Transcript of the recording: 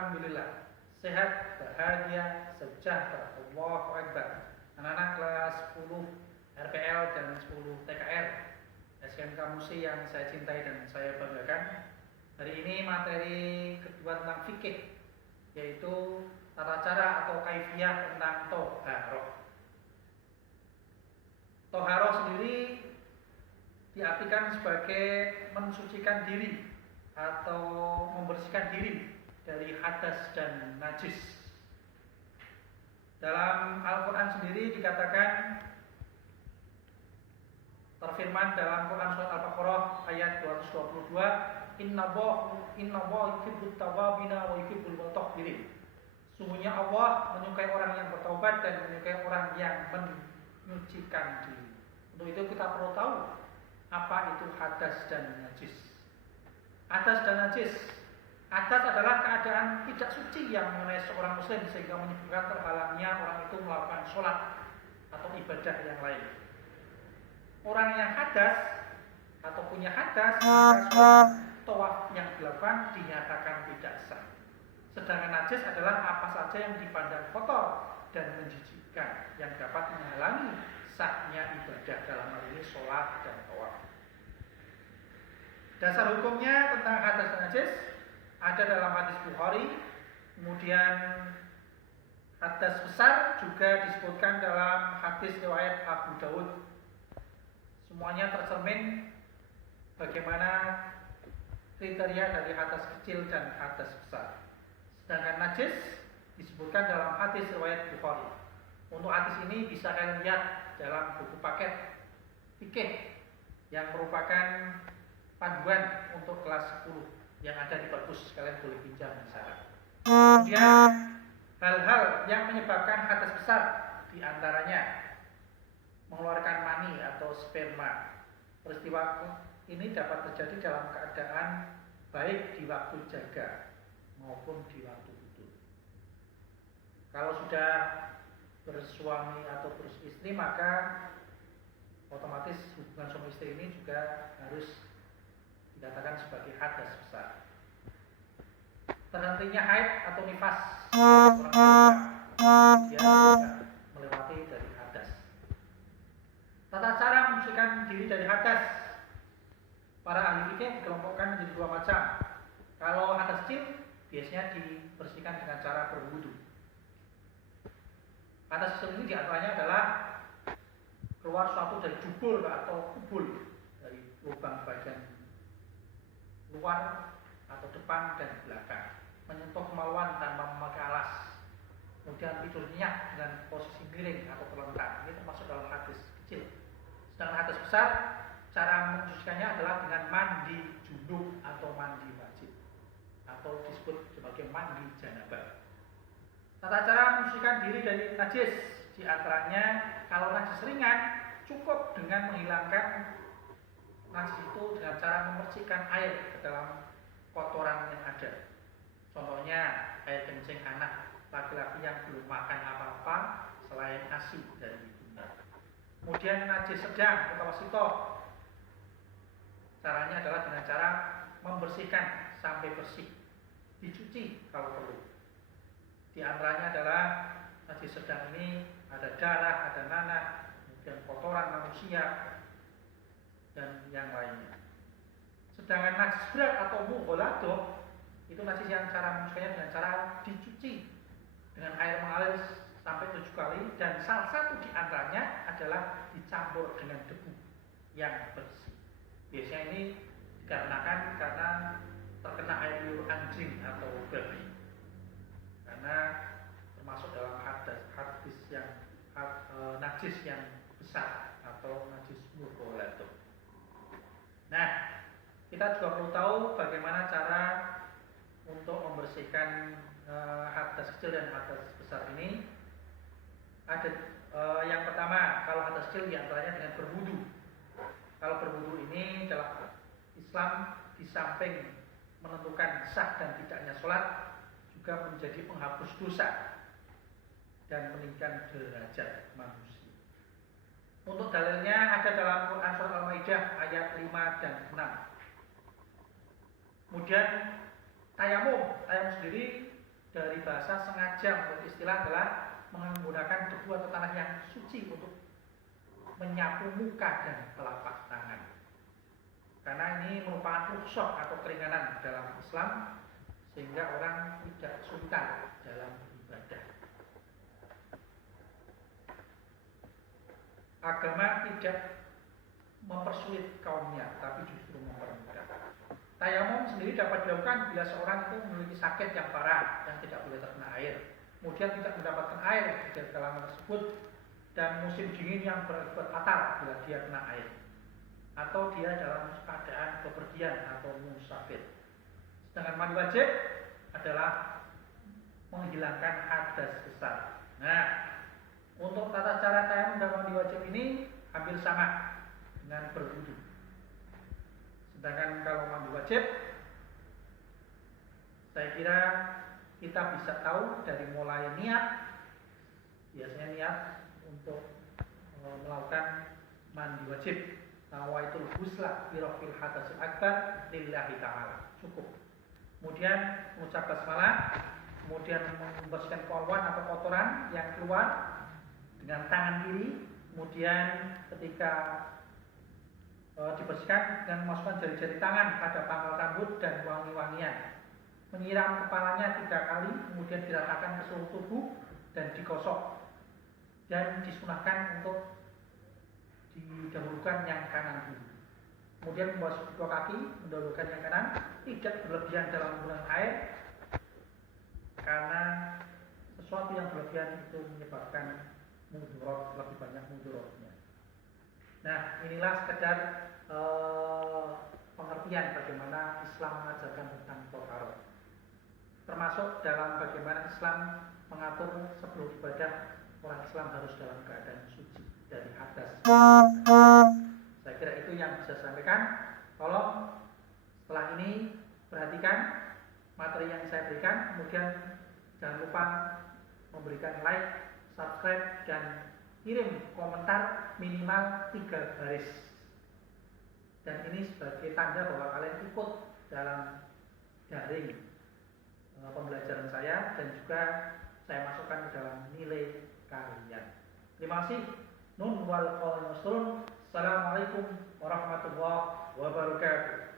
alhamdulillah, sehat, bahagia, sejahtera. Allahu Akbar. Anak-anak kelas 10 RPL dan 10 TKR SMK Musi yang saya cintai dan saya banggakan. Hari ini materi kedua tentang fikih, yaitu tata cara atau kaifiyah tentang toharoh. Toharoh sendiri diartikan sebagai mensucikan diri atau membersihkan diri dari hadas dan najis. Dalam Al-Quran sendiri dikatakan, terfirman dalam Quran surat Al-Baqarah ayat 222, Innallaha yuhibbut tawwabina wa yuhibbul mutatahhirin. Sungguhnya Allah menyukai orang yang bertaubat dan menyukai orang yang menyucikan diri. Untuk itu kita perlu tahu apa itu hadas dan najis. Hadas dan najis. Hadas adalah keadaan tidak suci yang mengenai seorang muslim sehingga menyebabkan terhalangnya orang itu melakukan sholat atau ibadah yang lain. Orang yang hadas atau punya hadas, maka tawaf yang dilakukan dinyatakan tidak sah. Sedangkan najis adalah apa saja yang dipandang kotor dan menjijikkan yang dapat menghalangi sahnya ibadah, dalam hal ini sholat dan tawaf. Dasar hukumnya tentang hadas dan najis ada dalam hadis Bukhari, kemudian hadas besar juga disebutkan dalam hadis riwayat Abu Dawud. Semuanya tercermin bagaimana kriteria dari hadas kecil dan hadas besar. Sedangkan najis disebutkan dalam hadis riwayat Bukhari. Untuk hadis ini bisa kalian lihat dalam buku paket fikih yang merupakan panduan untuk kelas 10 yang ada di perpus, kalian boleh pinjam di sana. Kemudian hal-hal yang menyebabkan hadas besar diantaranya mengeluarkan mani atau sperma. Peristiwa ini dapat terjadi dalam keadaan baik di waktu jaga maupun di waktu tidur. Kalau sudah bersuami atau beristri, maka otomatis hubungan suami istri ini juga harus dikatakan sebagai hadas besar. Terhentinya haid atau nifas orang dia juga melewati dari hadas. Tata cara membersihkan diri dari hadas, para ahli fikih dikelompokkan menjadi dua macam. Kalau hadas kecil biasanya dibersihkan dengan cara berwudu. Hadas kecil ini diantaranya adalah keluar suatu dari jubur atau kubul, dari lubang bagian luar atau depan dan belakang, menyentuh kemaluan tanpa memakai alas, kemudian tidur nyenyak dengan posisi miring atau terlentang. Ini termasuk dalam hadis kecil. Sedangkan hadis besar, cara mencucikannya adalah dengan mandi junub atau mandi wajib, atau disebut sebagai mandi janabah. Tata cara mencucikan diri dari najis diantaranya, kalau najis ringan cukup dengan menghilangkan najis itu dengan cara memercikkan air ke dalam kotoran yang ada. Contohnya air kencing anak laki-laki yang belum makan apa-apa selain ASI dari ibunya. Kemudian najis sedang atau wasitoh, caranya adalah dengan cara membersihkan sampai bersih, dicuci kalau perlu. Di antaranya adalah najis sedang ini ada darah, ada nanah, kemudian kotoran manusia dan yang lainnya. Sedangkan najis berat atau mughaladoh itu najis yang cara membersihkannya dengan cara dicuci dengan air mengalir sampai 7 kali, dan salah satu di antaranya adalah dicampur dengan debu yang bersih. Biasanya ini dikarenakan karena terkena air liur anjing atau babi, karena termasuk dalam hadis yang najis yang besar atau najis mughaladoh. Nah, kita juga perlu tahu bagaimana cara untuk membersihkan hadas kecil dan hadas besar ini. Ada yang pertama, kalau hadas kecil diantaranya dengan berwudu. Kalau berwudu ini dalam Islam di samping menentukan sah dan tidaknya sholat, juga menjadi penghapus dosa dan meningkatkan derajat manusia. Untuk dalilnya ada dalam Quran Surat Al-Maidah ayat 5 dan 6. Kemudian tayamum sendiri dari bahasa sengaja untuk istilah adalah menggunakan debu atau tanah yang suci untuk menyapu muka dan telapak tangan. Karena ini merupakan rukhsah atau keringanan dalam Islam, sehingga orang tidak sungkan dalam beribadah. Agama tidak mempersulit kaumnya, tapi justru mempermudah. Tayamum sendiri dapat dilakukan bila seorang itu memiliki sakit yang parah yang tidak boleh terkena air, kemudian tidak mendapatkan air di kalangan tersebut, dan musim dingin yang berakibat fatal bila dia kena air, atau dia dalam keadaan bepergian atau musafir. Sedangkan mandi wajib adalah menghilangkan hadas besar. Nah, untuk tata cara tayamum dan mandi wajib ini hampir sama dengan berwudu. Sedangkan kalau mandi wajib, saya kira kita bisa tahu dari mulai niat. Biasanya niat untuk melakukan mandi wajib, nawaitul ghusla fi rafil hadasil akbar lillahi ta'ala, cukup. Kemudian mengucap basmalah, kemudian membersihkan polwan atau kotoran yang keluar dengan tangan kiri, kemudian ketika dibersihkan dengan memasukkan jari-jari tangan pada pangkal rambut dan wangi-wangian, menyiram kepalanya 3 kali, kemudian diratakan ke seluruh tubuh dan digosok, dan disunahkan untuk didahulukan yang kanan dulu. Kemudian membasuh kedua kaki, mendahulukan yang kanan, tidak berlebihan dalam menggunakan air, karena sesuatu yang berlebihan itu menyebabkan mudarat, lebih banyak mudaratnya. Nah, inilah sekedar pengertian bagaimana Islam mengajarkan tentang taharah, termasuk dalam bagaimana Islam mengatur sebelum ibadah orang Islam harus dalam keadaan suci dari hadas. Saya kira itu yang bisa saya sampaikan. Tolong setelah ini perhatikan materi yang saya berikan, kemudian jangan lupa memberikan like, subscribe, dan kirim komentar minimal 3 baris. Dan ini sebagai tanda bahwa kalian ikut dalam daring pembelajaran saya, dan juga saya masukkan ke dalam nilai kalian. Terima kasih. Nun wal qawl muslimun. Assalamualaikum warahmatullahi wabarakatuh.